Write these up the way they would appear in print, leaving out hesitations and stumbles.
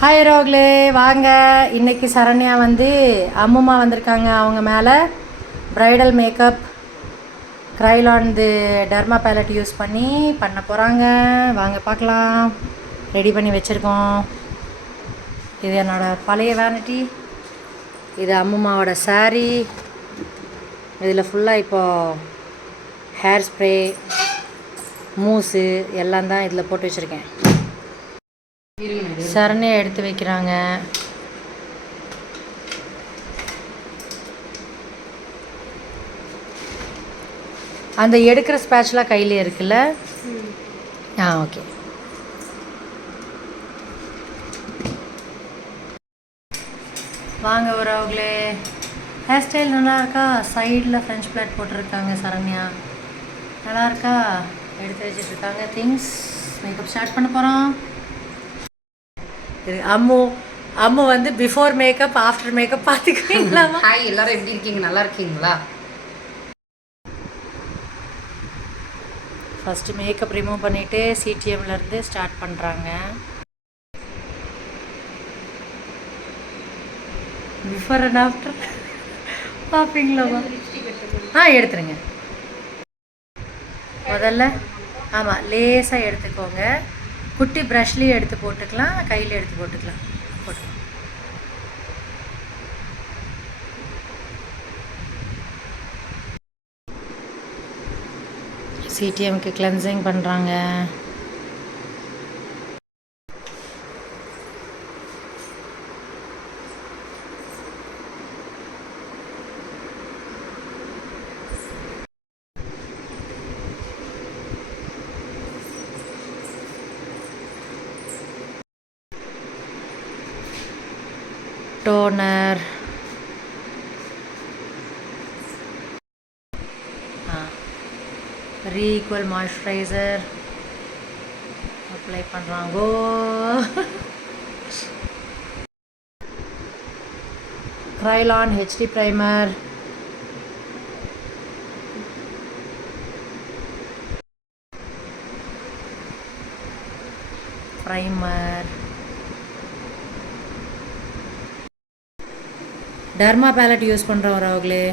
Hi ரோக்லே வாங்க. இன்றைக்கி சரண்யா வந்து அம்முமா வந்திருக்காங்க. அவங்க மேலே bridal makeup க்ரைலான் derma palette use பண்ண போகிறாங்க. வாங்க பார்க்கலாம். ரெடி பண்ணி வச்சுருக்கோம். இது என்னோடய பழைய வேனிட்டி, இது அம்முமாவோட சாரீ. இதில் ஃபுல்லாக இப்போது ஹேர் ஸ்ப்ரே மூஸு எல்லாம் தான் இதில் போட்டு வச்சுருக்கேன். சரணையை எடுத்து வைக்கிறாங்க. அந்த எடுக்கிற ஸ்பேட்ச்லாம் கையிலே இருக்குல்ல? ஓகே. வாங்க அவங்களே. ஹேர் ஸ்டைல் நல்லா இருக்கா? சைடில் ஃப்ரெஞ்ச் பிளாட் போட்டிருக்காங்க சரண்யா. நல்லா இருக்கா? எடுத்து வச்சுட்ருக்காங்க திங்ஸ். மேக்கப் ஸ்டார்ட் பண்ண போகிறோம். அம்மு வந்து பிஃபோர் மேக்கப் ஆஃப்டர் மேக்கப் பார்த்துக்கிறீங்களா? ஹாய், எல்லாரும் எப்படி இருக்கீங்க? நல்லா இருக்கீங்களா? ஃபஸ்ட்டு மேக்கப் ரிமூவ் பண்ணிவிட்டு சிடிஎம்லேருந்து ஸ்டார்ட் பண்ணுறாங்க. பிஃபோர் அண்ட் ஆஃப்டர் பார்ப்பீங்களா? எடுத்துருங்க. முதல்ல ஆமாம், லேசாக எடுத்துக்கோங்க. குட்டி ப்ரஷ்லேயும் எடுத்து போட்டுக்கலாம், கையில் எடுத்து போட்டுக்கலாம். சிடிஎம்க்கு கிளென்சிங் பண்ணுறாங்க. டோனர், ரீக்வல் மாய்ஸ்சரைசர் அப்ளை பண்ணுறாங்கோ. Kryolan HD primer, Derma palette use பண்ணுறோம் அவங்களே.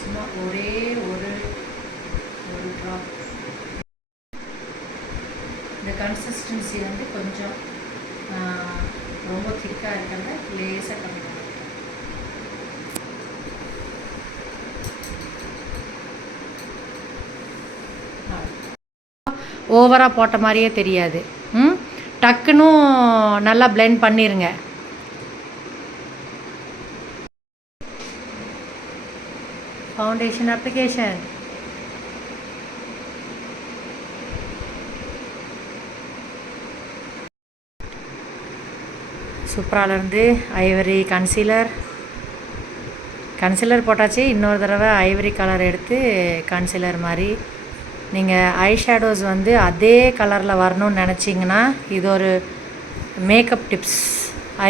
சும்மா ஒரே ஒரு ட்ராப். இந்த கன்சிஸ்டன்சி வந்து கொஞ்சம் ரொம்ப திக்காக இருக்கிறத லேசாக கம்மி பண்ணும். ஓவராக போட்ட மாதிரியே தெரியாது. டக்குன்னு நல்லா பிளெண்ட் பண்ணிடுங்க. Foundation application. சூப்பராலேருந்து ஐவரி கன்சீலர் போட்டாச்சு. இன்னொரு தடவை ஐவரி கலர் எடுத்து கன்சீலர் மாதிரி. நீங்கள் ஐ ஷேடோஸ் வந்து அதே கலரில் வரணும்னு நினச்சிங்கன்னா இது ஒரு makeup tips.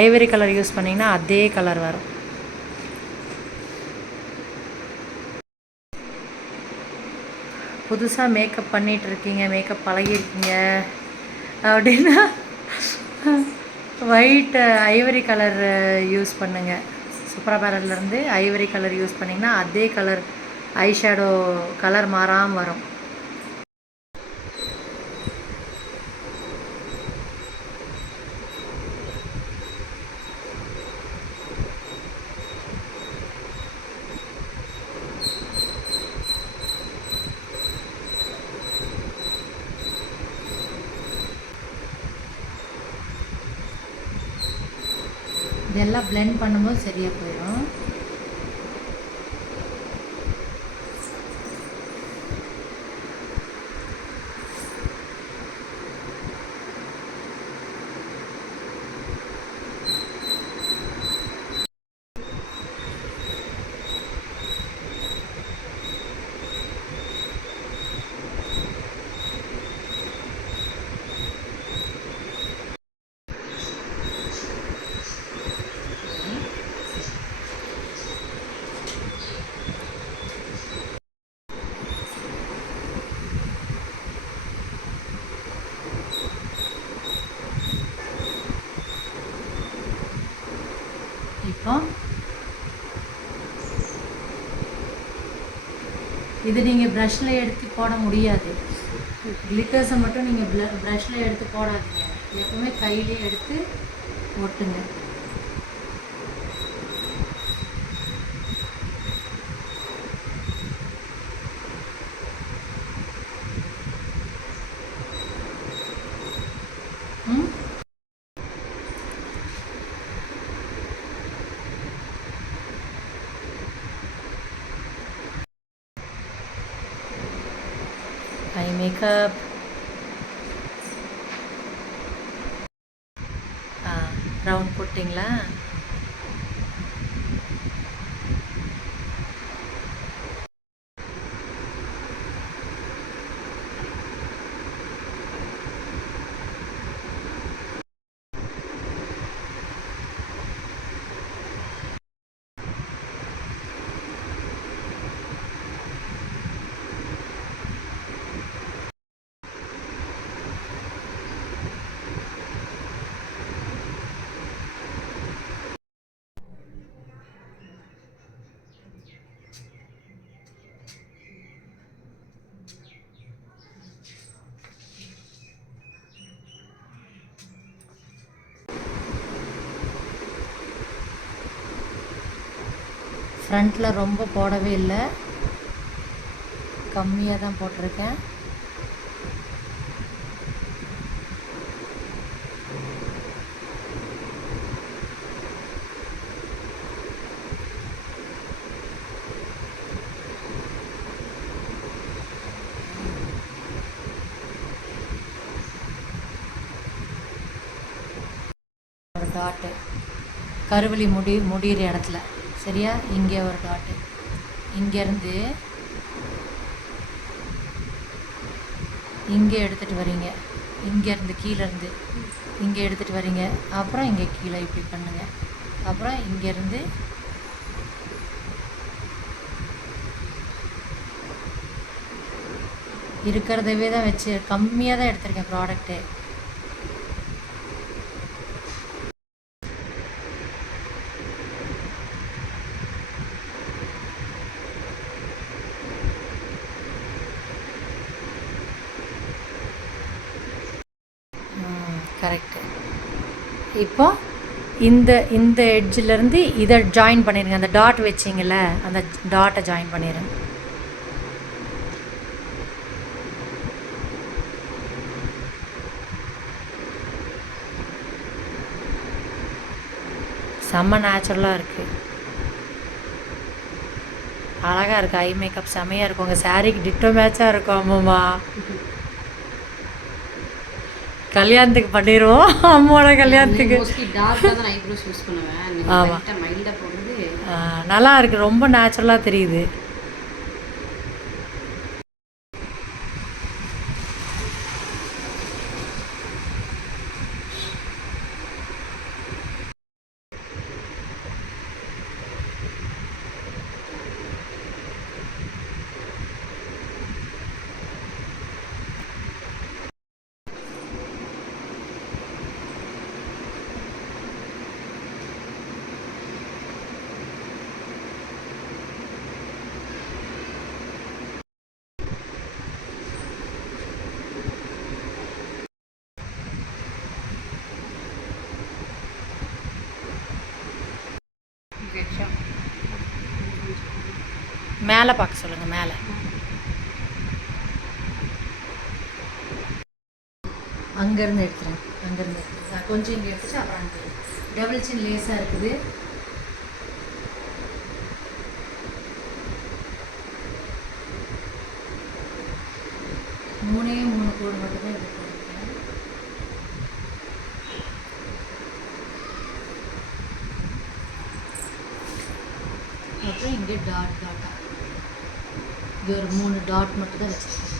Ivory colour use பண்ணிங்கன்னா அதே கலர் வரும். புதுசாக மேக்கப் பண்ணிகிட்ருக்கீங்க, மேக்கப் பழகிருக்கீங்க அப்படின்னா ஒயிட் ஐவரி கலர் யூஸ் பண்ணுங்கள். சூப்பரா பேலட்லேருந்து ஐவரி கலர் யூஸ் பண்ணிங்கன்னா அதே கலர் ஐ ஷேடோ கலர் மாறாமல் வரும். இதெல்லாம் பிளெண்ட் பண்ணும்போது சரியாக போயிடும். ஆ, இது நீங்கள் ப்ரஷ்ஷில் எடுத்து போட முடியாது. கிளிட்டர்ஸை மட்டும் நீங்கள் ப்ரஷ்ஷில் எடுத்து போடாதீங்க. எப்பவுமே கையிலே எடுத்து ஒட்டுங்க. ம், ஐ மேக்கப். ரவுண்ட் போட்டிங்களா? ஃப்ரண்ட்டில் ரொம்ப போடவே இல்லை, கம்மியாக தான் போட்டிருக்கேன். ஒரு டாட்டு கருவலி முடிகிற இடத்துல, சரியா? இங்கே ஒரு டாட்டு. இங்கேருந்து இங்கே எடுத்துகிட்டு வரீங்க. இங்கேருந்து கீழேருந்து இங்கே எடுத்துகிட்டு வரீங்க. அப்புறம் இங்கே கீழே இப்படி பண்ணுங்கள். அப்புறம் இங்கேருந்து இருக்கிறதவே தான் வச்சு கம்மியாக தான் எடுத்திருக்கேன் ப்ராடக்ட்டு. கரெக்டு. இப்போ இந்த இந்த எட்ஜிலேருந்து இதை ஜாயின் பண்ணிடுங்க. அந்த டாட் வச்சிங்கள, அந்த டாட்டை ஜாயின் பண்ணிடுங்க. செம்ம நேச்சுரலாக இருக்குது, அழகாக இருக்குது. ஐ மேக்கப் செம்மையாக இருக்கும். உங்கள் சாரீக்கு டிட்டோ மேட்சாக இருக்கும். அம்மாம்மா, கல்யாணத்துக்கு பண்ணிடுவோம். அம்மாவோட கல்யாணத்துக்கு. ஆமாம், நல்லா இருக்குது. ரொம்ப நேச்சுரலாக தெரியுது. மேலே பார்க்க சொல்லுங்கள். மேலே அங்கேருந்து எடுத்துறேன். அங்கேருந்து கொஞ்சம் இங்கே எடுத்துட்டு அப்புறம் அங்கே டபுள் சின் லேஸாக இருக்குது. மூணே 3 கோடு மட்டும்தான் எடுத்து போட்டிருக்கேன். அப்புறம் இங்கே டாட் டாட்டா இது ஒரு 3 டாட் மட்டும் தான் வச்சுருக்கேன்.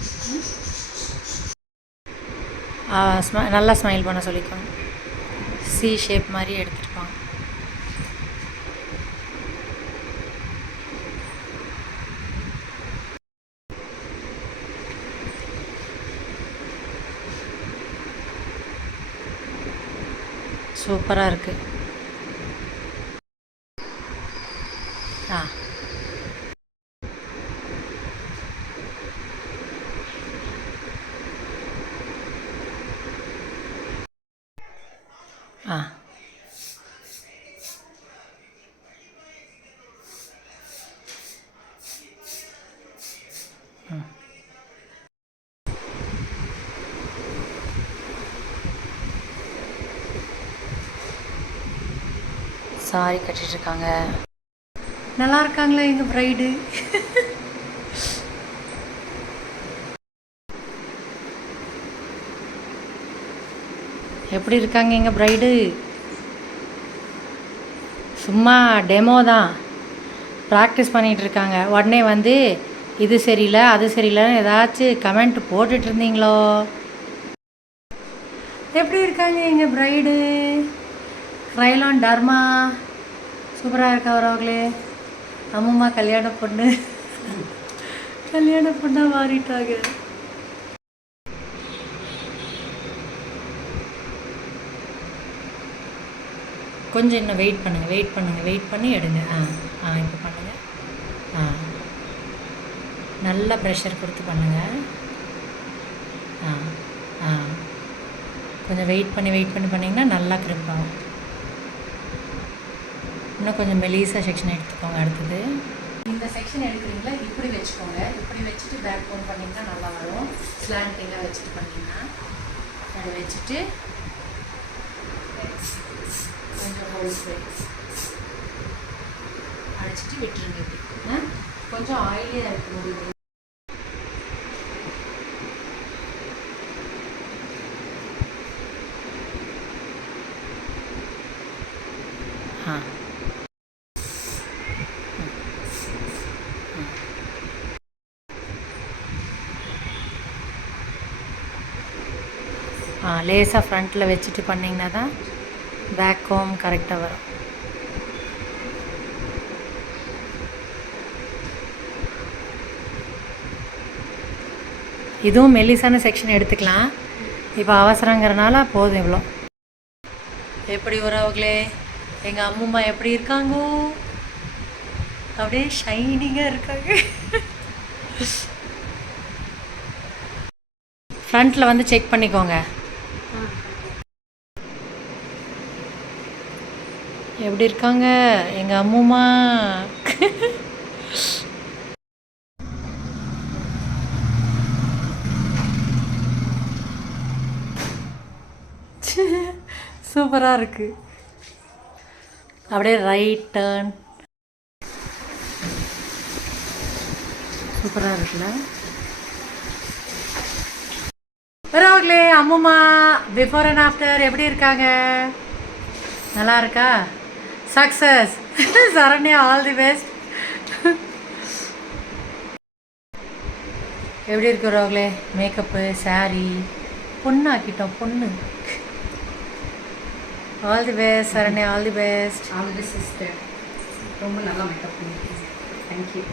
நல்லா ஸ்மைல் பண்ண சொல்லிக்கோங்க. சி ஷேப் மாதிரி எடுத்துருப்பாங்க. சூப்பராக இருக்குது. ஆ சாரி கட்டிகிட்ருக்காங்க. நல்லா இருக்காங்களே எங்கள் ப்ரைடு. எப்படி இருக்காங்க எங்கள் ப்ரைடு? சும்மா டெமோ தான், ப்ராக்டிஸ் பண்ணிகிட்டு இருக்காங்க. உடனே வந்து இது சரியில்லை அது சரியில்லைன்னு ஏதாச்சும் கமெண்ட் போட்டுட்டு இருந்தீங்களோ? எப்படி இருக்காங்க எங்கள் ப்ரைடு? க்ரைலான் டர்மா சூப்பராக இருக்கா அவர்களே. அம்மா கல்யாண பொண்ணு கல்யாண பொண்ணாக மாறிட்டாங்க. கொஞ்சம் இன்னும் வெயிட் வெயிட் பண்ணி எடுங்க. இப்போ பண்ணுங்கள். நல்லா ப்ரெஷர் கொடுத்து பண்ணுங்கள். கொஞ்சம் வெயிட் பண்ணி பண்ணிங்கன்னா நல்லா கிரிப் ஆகும். இன்னும் கொஞ்சம் மெலிசா செக்ஷன் எடுத்துக்கோங்க. அடுத்தது இந்த செக்ஷன் எடுக்கிறீங்களா, இப்படி வச்சுக்கோங்க. இப்படி வச்சுட்டு பேக் போன் பண்ணிங்கன்னா நல்லா வரும். ஸ்லாண்டிங்காக வச்சுட்டு பண்ணிங்கன்னா அதை வச்சுட்டு கொஞ்சம் ஹோல்ஸ் அடிச்சுட்டு விட்டுருங்க. இப்படி கொஞ்சம் ஆயிலியாக இருக்க முடியுது. லேசாக ஃப்ரண்ட்டில் வச்சுட்டு பண்ணிங்கன்னா தான் பேக் கோம் கரெக்டாக வரும். இதுவும் மெல்லிசான செக்ஷன் எடுத்துக்கலாம். இப்போ அவசரங்கிறனால போதும் இவ்வளோ. எப்படி உறவுகளே எங்கள் அம்மா எப்படி இருக்காங்க? அப்படியே ஷைனிங்காக இருக்காங்க. ஃப்ரண்ட்டில் வந்து செக் பண்ணிக்கோங்க. எப்படி இருக்காங்க எங்கள் அம்மா? சூப்பராக இருக்கு. அப்படியே ரைட் டர்ன் சூப்பராக இருக்குல்ல? பரவாயில்லே அம்மா பிஃபோர் அண்ட் ஆஃப்டர் எப்படி இருக்காங்க? நல்லா இருக்கா? Success Saranya, all the best. எப்படி இருக்கிறவங்களே மேக்கப்பு சாரி பொண்ணாக்கிட்டோம். பொண்ணு. All the best Saranya, all the best. All the best sister. ரொம்ப நல்லா மேக்கப் பண்ணிருக்கீங்க. தேங்க்யூ.